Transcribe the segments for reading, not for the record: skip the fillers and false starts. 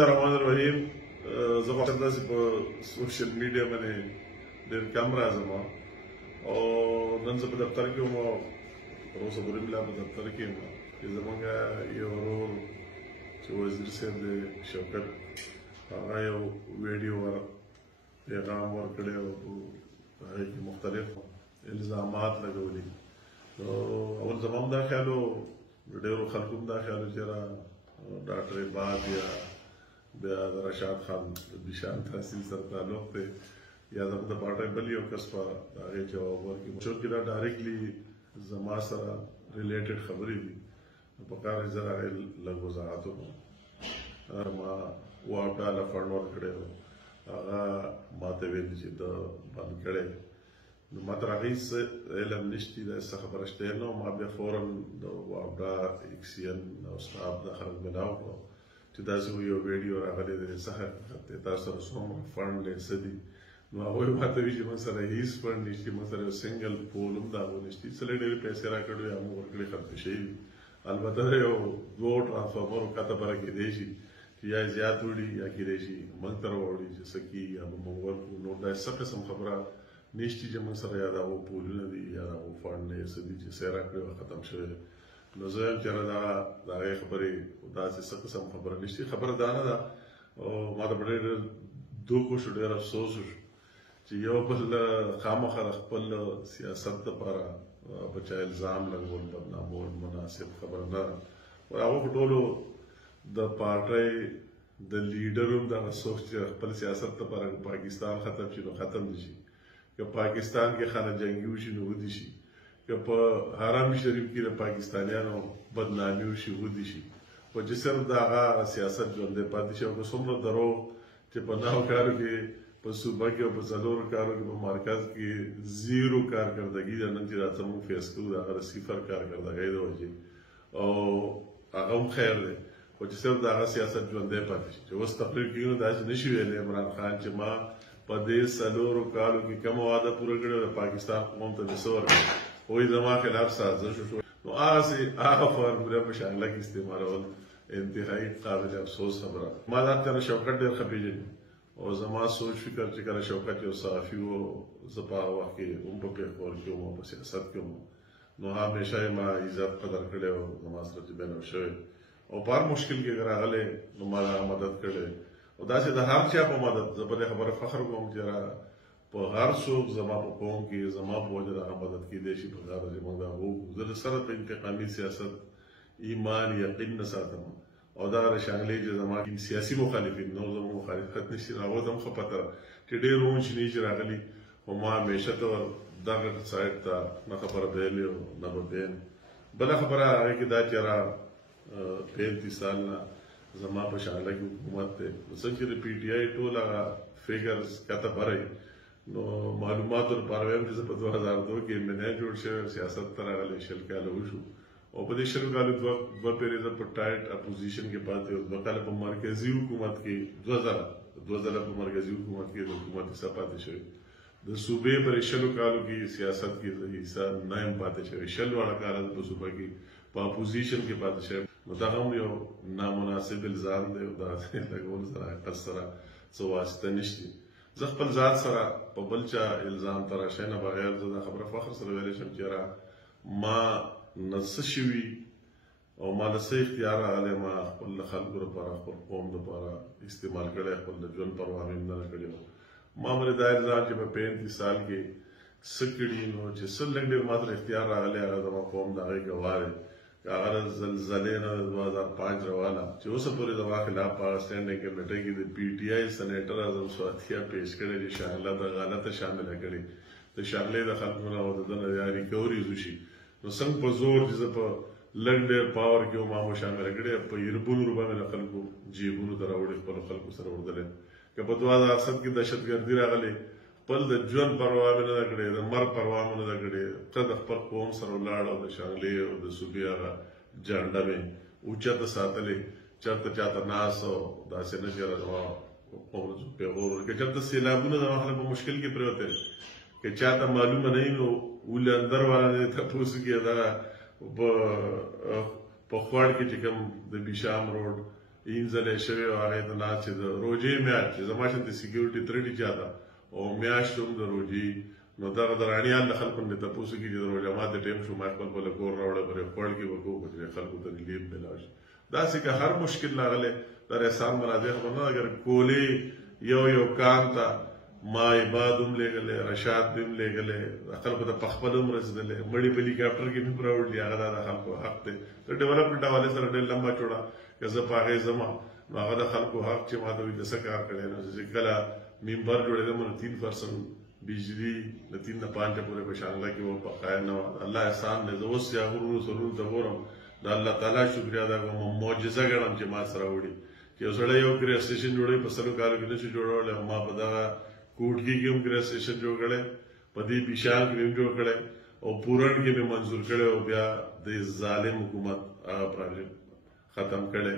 الرحمن الرحیم زه غواړم داسې په سوشل میډیا باندې ډېر کم راځم او نن زه په دفتر کې وم او تر اوسه پورې مې لا په دفتر کې یم چې زموږ یو ورور چې وزیر صاحب دی شوکت هغه یو ویډیو پیغام ورکړی او په هغې کې مختلف الزامات لګولي نو اول زما هم دا خیال و ډېرو خلکو هم دا خیال و چې ډاکټر عباد یا بیا د رشاد خان بشان تحصیل سره تعلق دی یا زموږ د پارټۍ بل یو کس په هغې جواب ورکړي چونکې دا ډایرکټلي زما سره ریلیټډ خبرې دي نو پکار یې زه هغې لږ وضاحت وکړم ما $1 فنډ ورکړی و هغه ما ته ویل چې ده بند کړی نو ما تر هغې څه علم نشته دا څه خبره شته نه ما بیا فورا د $1 ایکسین او سټاف دا خلک ملاو کړو چې داسې یو ویډیو راغلی دی څه حقیقت دی تاسو سره څومره فنډ دی څه دي نو هغوی ما ته وایي چې موږ سره هېڅ فنډ نشته موږ سره یو سنګل پول هم د هغو نشته څه لږ ډېرې پیسې راکړې وي هغه مو ورکړې ختمې شوي دي البته یو 2 ټرانسفارمرو کته بره کېدی شي چې یا زیات وړي یا کېدی شي موږ ته راوړي چې څه کېږي یا به موږ ورکړو نو دا څه قسم خبره نشته چې موږ سره یا د هغو پولونه دي یا د هغو فنډ نه څه دي چې څه یې راکړې وه ختم شوی نو زه یم چې د هغې خبرې داسې څه قسم خبره نشته خبره دا نه ده او ما ته په ډېر دوک وشو ډېر افسوس وشو چې یو بل خامخا د خپل سیاست دپاره په چا الزام لګول بدنامول مناسب خبره نه ده هغو په ټولو د پارټۍ د لیډر هم دغه سوچ چې خپل سیاست دپاره پاکستان ختم شي نو ختم دي شي که پاکستان کې خانه جنګي وشي نو ودي شي که په حرم شریف کې د پاکستانیانو بدنامي وشي ودي شي خو چې صرف د هغه سیاست ژوندی پاتې شي او که څومره دروغ چې په 9 کارو کې په صوبه کې او په 4 کارو کې په مرکز کې 0 کارکردګي ده نن چې راته موږ فیس کوو د هغه د 0 کارکردګۍ د وجې او هغه هم خیر دی خو چې صرف د هغه سیاست ژوندی پاتې شي چې اوس تقریر کېږي نو داسې نشي ویلی عمران خان چې ما په دې 4 کالو کې کومه وعده پوره کړې د پاکستان قوم ته مې څه ورکړل وایي زما خلاف سازش وشو نو هغسې هغه فارموله په شانګله کې استعمالول انتهایي قابل افسوس خبره ما ځان ته شوکت ډېر ښه پېژني او زما سوچ فکر چې کله شوکت یو صحافي و زه په هغه وخت کې هم په پېښور کې وم او په سیاست کې وم نو همیشه یې ما عزت قدر کړی او زما سره چې بینو شوی او په هر مشکل کې اگر راغلی نو ما د هغه مدد کړی او داسې د هر چا په مدد زه په دې خبره فخر کوم چې په هر څوک زما په قوم کې زما په وجه د هغه مدد کېدی شي په کار چې موږ دا وکړو زه د سره په انتقامي سیاست ایمان یقین نه ساتم او دغه شانګلې چې زما سیاسي مخالفین نو زموږ مخالفت نشي هغو ته هم ښه پته ده چې ډېر اونچ نیچ راغلي خو ما همیشه ته دغه سایډ ته نه خبره بیلې او نه به بیم بله خبره هغې کې دا چې 35 سال نه زما په شانګله کې حکومت دی څنګه چې د پی ټي آی ټول هغه فیګرز کته برئ نو معلوماتو لپاره وایم چې زه په 2002 کې ایم جوړ شوی سیاست ته راغلی 20 کاله وشو او په دې 20 کالو 2 پیرې زه په ټایټ اپوزیشن کې پاتې وم 2 کاله په مرکزي حکومت کې 2000 په مرکزي حکومت کې د حکومت حصه پاتې شوی د صوبې پر 20 کالو کې سیاست کې حصه نه یم پاتې شوی 20 واړه کاله په صوبه کې په اپوزیشن کې پاتې شوی نو دا هم یو نامناسب الزام دی او دا لګول سره حقیقت سره څه واسطه نشته زه خپل ذات سره په بل چا الزام تراشی نه بغیر زه دا خبره فخر سره ویلی شم چې ما نه څه شوي او ما نه څه اختیار راغلی ما خپل خلکو لپاره خپل قوم لپاره استعمال کړی خپل د ژوند پروا مې هم نه کړې ما باندې دا الزام چې په 35 سال کې څه کړي نو چې څه لږ ډېر ما ته اختیار راغلی هغه زما قوم د هغې ګواه دی هغه د زلزلې نه 2005 روانه چې اوسه پورې زما خلاف په هغه سټینډنګ کمیټۍ کې د پی ټي آی سینیټر اعظم سواتیا پیش کړی چې شانګله د غلطه شامله کړې د شانګلې د خلکو نه او د ده نه یا ریکوري وشي نو څنګه په زور چې زه په لږ ډېر پاور کې ما مو شامله کړې په یربونو روپۍ مې د خلکو جیبونو ته راوړې خپلو خلکو سره وردلی که په 2007 کې دهشتګردي راغلې خپل د ژوند پروا مې نه ده کړې د مرګ پروا مې نه ده کړې ته د خپل قوم سره ولاړ او د شانګلې او د صوبې هغه جنډه مې اوچته ساتلې چېرته چاته ناست او داسې نه چې زما قوم پیغور که چېرته سیلابونه زما خلک په مشکل کې پرېوتی که چاته معلومه نه وي نو ولې اندر والا دی تپوس کې دا په خوړ کې چې کوم د بیشام روډ اینځلې شوی او هغې ته ناست چې د روژې میاشت چې زما شانتې سیکیورټي ترټي چاته او میاشت هم د روژې نو دغه درانیان د خلکو نه تپوس کېږي چې د روژه ماتې ټایم شو ما خپل خپله کور راوړی پرې خوړ کې به کوو چې خلکو ته ریلیف میلاو شي داسې که هر مشکل راغلی در احسان مناظر خبر نه اگر کولې یو کام ته ما عباد هم لېږلی رشاد هم لېږلی خلکو ته پخپله هم رسېدلی مړي په هلیکاپټر کې هم راوړلي هغه دا د خلکو حق دی د ډیولپمنټ حوالې سره ډېر لمبه چوړه که زه په هغې ځمه نو هغه د خلکو حق چې ما ته وایي د څه کار کړی نو چې کله ممبر جوړېدم نو 3% بجلی د 3 نه 5 پورې په شانګله کې و بقایا نه وه الله احسان دی زه اوس چې هغه ورونو سرونو ته ګورم د الله تعالی شکریا ادا کوم معجزه ګڼم چې ما سره وړي چې یو سړی یو ګریس سټیشن جوړوي په 100 کالو کې نشي جوړولی ما په دغه کوټګي کې هم ګریس سټیشن جوړ کړی په دې بیشان کې هم جوړ کړی او پورن کې مې منظور کړی او بیا د ظالم حکومت هغه پروژې ختم کړی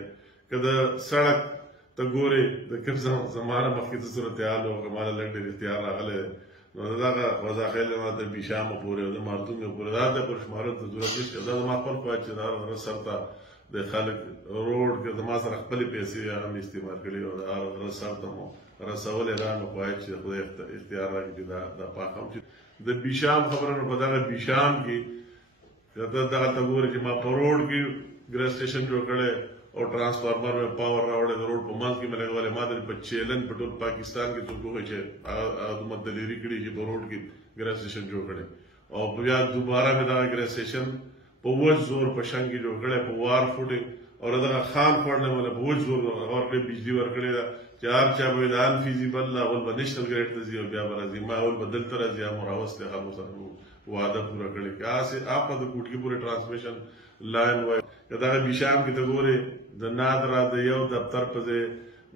که د سړک ته ګورې د کوم زمانه مخکې ته صورتحال و که ماله لږ ډېر اختیار راغلی نو د دغه وضاخیل د بیشامه پورې او د مارتونګه پورې دا ته پر شمارل ته ضرورت نشته دا زما خپل خواهد چې د هر سر ته د خلک روډ که زما سره خپلې پیسې هغه مې استعمال کړي او د هر سر ته مو رسولی دا نو خواهد چې خدای اختیار راکړي چې دا پاکم چې د بیشام خبره نو په دغه بیشام کې که ته دغه ته ګورې چې ما په روډ کې ګریس سټیشن جوړ کړی او ټرانسفارمر مې پاور راوړی د روډ په منځ کې مې لګولی ما د په چیلن په ټول پاکستان کې څوک وایي چې دومره دلیري کړي چې په روډ کې ګریس سټیشن جوړ کړی او بیا دوباره مې دغه ګریس سټیشن په وچ زور په شنګ کې جوړ کړی په وار فوټې او دغه خان خوړ نه مله په وچ زور ورکړی بجلي ورکړې ده چې هر چا به د ان فیزیبل اول به نیشنل ګریډ ته ځي او بیا به راځي ما اول به دلته راځي هم راوستې خلکو سره وعده پوره کړې که هسې اپه د کوټکي پورې ټرانسمیشن لاین وایي که دغه بیشام کې ته ګورې د نادره د یو دفتر په ځای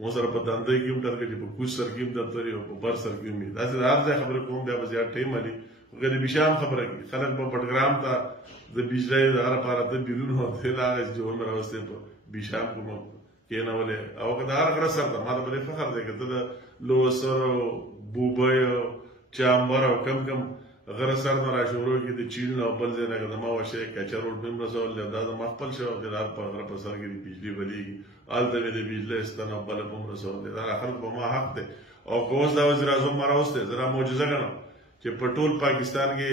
مو سره په دندۍ کې هم ټرکه چې په کوچ سر کې هم دفتر او په بر سر کې هم وي داسې د هر ځای خبرې کوم بیا به زیات ټایم علي که د بیشام خبره کوي خلک به بټګرام ته د بجلۍ د هغه لپاره ته بیرون هغه چې هم راوستې په بیشام کې مو کېنولې او که د هر غره سر ته ما ته په دې فخر دی که ته د لوسر او بوبۍ او چامبر او کم غره سر نه راشورو کې د چین او بل ځای نه که زما وشی کچه روډ مې هم رسول دی دا زما خپل شی او د هر په غره په سر کې د بجلي بلیږي هلته مې د بجلۍ ستن او بلب هم رسول دی دا خلک په ما حق دی او که اوس دا وزیر اعظم ما راوستی زه دا معجزه ګڼم چې په ټول پاکستان کې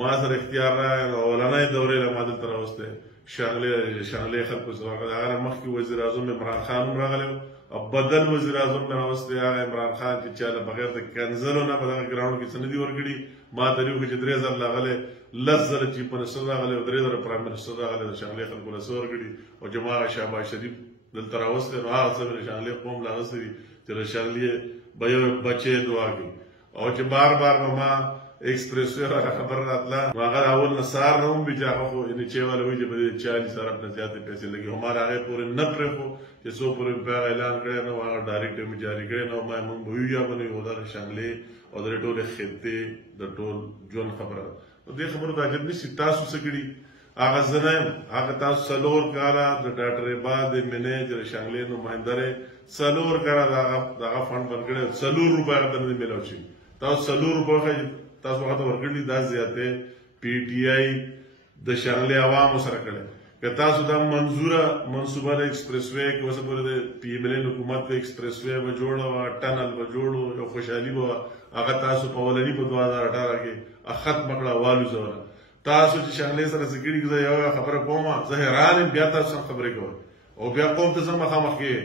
ما سره اختیار راغی نو اولنۍ دورې له ما دلته راوستی شانګلې خلکو سره هغه مخکې وزیر اعظم عمران خان هم راغلی او بدل وزیر اعظم مې راوستی هغه عمران خان چې چا له بغیر د کنزلو نه په دغه ګراونډ کې څه نه دي ورکړي ما ته ویل چې 3000 راغلی 10,000 چیف منسټر راغلی او 3000 پرایم منسټر راغلی د شانګلې خلکو له څه ورکړي او چې ما شهباز شریف دلته راوستی نو هغه څه مې د شانګلې قوم له هغه څه دي چې د شانګلې به یو بچی دعا کوي او چې بار به ما ایکسپریس وی راته خبر راتله نو هغه اول نه سهار نه هم وي چې هغه خو نچې والا وایي چې په دې 40 ارب نه زیاتې پیسې لګي همار هغې پورې نه پرېښو چې څو پورې بیا اعلان کړی نه هغه ډایرکټ مې جاري کړی نه ما مونږ به ویو یا به نه وي دا د شانګلې او د ټولې خطې د ټول ژوند خبره ده نو دې خبرو ته عجب نشي تاسو څه کړي هغه زه نه یم هغه تاسو 4 کاله د ډاکټر عباد منیجر شانګلې نماینده رې 4 کاله دغه فنډ بند کړی 4 روپۍ هغه ته نه میلاو شي تاسو 4 روپۍ تاسو هغه ورکړي دا زیاتې پی ټی آی د شانګلې عوامو سره کړی که تاسو دا منظوره منصوبه د ایکسپریس وی کې اوسه پورې د پی ایم ایل حکومت په ایکسپریس وی به جوړه وه ټنل به جوړو یو خوشحالي به وه هغه تاسو په اولني په 2018 کې ختمه کړه والوزوله تاسو چې شانګلې سره څه کړي زه یو خبره کوم زه حیران یم بیا تاسو سره خبرې کوئ او بیا قوم ته زه مخامخ کېږئ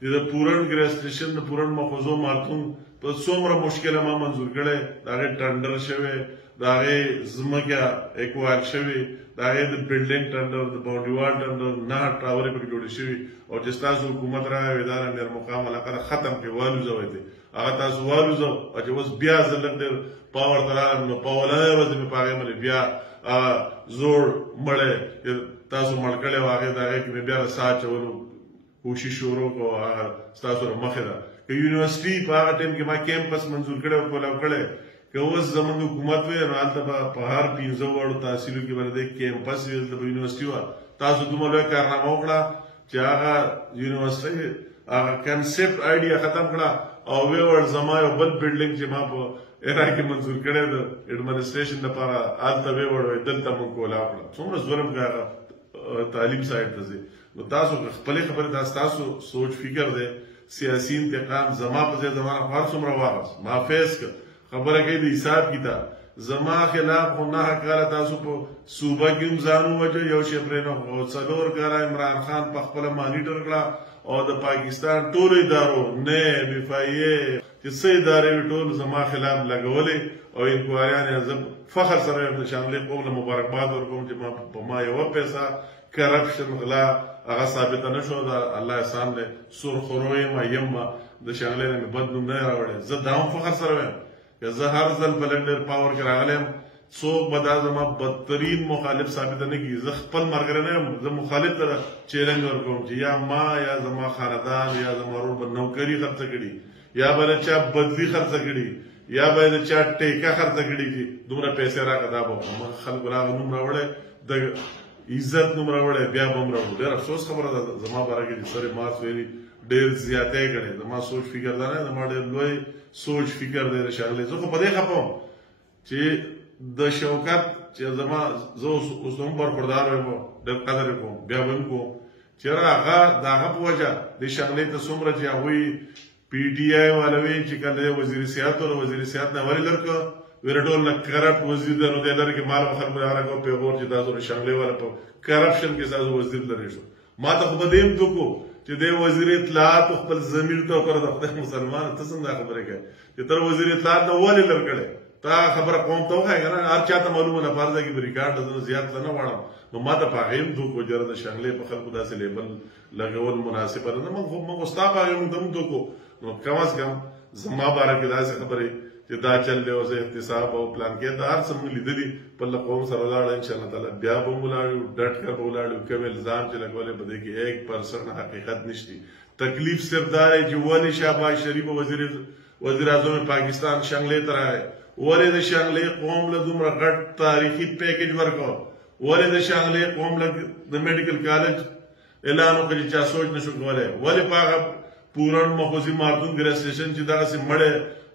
چې د پورن ګریس سټیشن د پورن مخوزو مارتون په څومره مشکله ما منظور کړی د هغې ټنډر شوی د هغې ځمکه اکوایر شوې د هغې د بلډینګ ټنډر د باونډري وال ټنډر 9 ټاورې پکې جوړې شوي او چې ستاسو حکومت راغی دا امیر مقام علاقه ده ختم کړې والوځوی دی هغه تاسو والوځو او چې اوس بیا زه لږ ډېر پاور ته راغلم نو په اولنۍ ورځ مې په هغې باندې بیا زوړ مړی تاسو مړ کړی و هغې د هغې کې مې بیا د ساه اچولو کوشش شروع کړو هغه ستاسو سره مخې ده که یونیورسټي په هغه ټایم کې ما کیمپس منظور کړی او کولاو کړی که اوس زموږ حکومت وی نو هلته به په هر 15 وړو تحصیلو کې به د کیمپس وي دلته به یونیورسټي وه تاسو دومره لویه کارنامه وکړه چې هغه یونیورسټۍ هغه کنسپټ آیډیا ختم کړه او ویې وړ زما یو بل بلډینګ چې ما په ایرا کې منظور کړی د ایډمنسټریشن لپاره هلته ویې وړ دلته موږ کولاو کړه څومره ظلم که هغه تعلیم سایډ ته ځي نو تاسو خپلې خبرې دا ستاسو سوچ فکر دی سیاسي انتقام زما په ځای زما هر څومره واغست ما فیس کړ خبره کوي د حساب کتاب زما خلاف خو نه کاله تاسو په صوبه کې هم ځان ووجه یو شی پرې نه څلور کاله عمران خان په خپله مانیټر کړه او د پاکستان ټولو ادارو نه دفاعیې چې څه ادارې ټول زما خلاف لګولې او انکوایریان یې زه فخر سره یم د شانګلې قوم له مبارکباد ورکوم چې په ما یوه پیسه کرپشن غلا هغه ثابته نه شو د الله احسان دی سرخورو یم یم د شانګلې نه مې بد نوم نه راوړی زه دا هم فخر سره یم که زه هر ځل په لنډر پاور کې راغلی یم څوک به دا زما بدترین مخالف ثابته نه کړي زه خپل ملګری نه یم زه مخالف ته چیلنج ورکوم چې یا ما یا زما خاندان یا زما ورور به نوکري خرڅه کړي یا به د چا بدلي خرڅه کړي یا به د چا ټیکه خرڅه کړي چې دومره پیسې راکړه دا به خلکو راغه نوم راوړی د عزت نوم راوړی بیا به هم راوړو ډېر افسوس خبره ده زما باره کې چې سر ماس ویلي ډېر زیاتی کړی زما سوچ فکر دا نه زما ډېر لوی سوچ فکر دی د شانګلې زه خو په دې خفه وم چې د شوکت چې زما زه اوس هم برخوردار یم ډېر قدر یې کوم بیا به هم کوم چېرې هغه د هغه په وجه د شانګلې ته څومره چې هغوی پی ټي آی والا وی چې کله وزیر صحت او وزیر صحت نه ولې لرکه ویره ټول نه کرپټ وزیر دی نو دی لري کې مال خلکو راغو پیغور چې تاسو د شانګلې والا په کرپشن کې تاسو وزیر لري شو ما ته خو به دې هم دوکو چې د وزیر اطلاعات خپل ضمیر ته کړو د خدای مسلمان ته څنګه خبرې کوي چې تر وزیر اطلاعات نه ولې لرکړې تا خبره قوم ته وایي کنه هر چاته معلومه نه پرده کې ریکارډ زنه زیات نه واړم نو ما ته په هغې هم دوکو جره د شانګلې په خلکو داسې لیبل لګول مناسبه نه موږ ستا په هغې هم دم دوکو نو کم از کم زما باره کې داسې خبرې چې دا چل دی اوس احتساب او پلان کې دا هر څه موږ لیدلي په قوم سره ولاړه انشاءالله تعالی بیا به هم ولاړو ډټ کر به ولاړو کوم الزام چې لګولې په دې کې 1% حقیقت نشتی تکلیف صرف دا دی چې ولې شهباز شریف وزیر اعظم پاکستان شانګلې ته راغی ولې د شانګلې قوم له دومره غټ تاریخي پیکج ورکړ ولې د شانګلې قوم له د میډیکل کالج اعلان وکړ چې چا سوچ نشو کولی ولې په هغه پورن مخوزي ماردون ګریس سټیشن چې دغسې مړی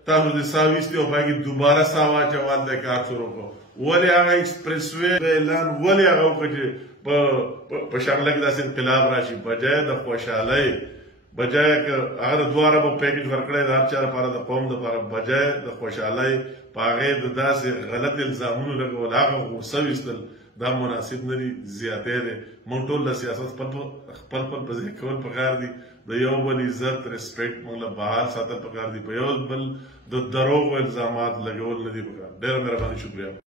تاسو د سا ویستې او په هغې دوباره سا واچول دی کار شروع کړو ولې هغه ایکسپریس وی اعلان ولې هغه وکړ چې په شانګله کې داسې انقلاب راشي بجای د خوشحالۍ بجای که هغه د دواړه به پیکج ورکړی د هر چا لپاره د قوم دپاره بجای د خوشحالۍ په هغې د داسې غلط الزامونو لګول هغه غوسه ویستل دا مناسب نه دي زیاتی دی موږ ټول د سیاست خپل په ځای کول پکار دي د یو بل عزت ریسپیکټ موږ له بحال ساتل پکار دي په یو بل د دروغو الزامات لګول نه دي پکار ډېره مهرباني شکریه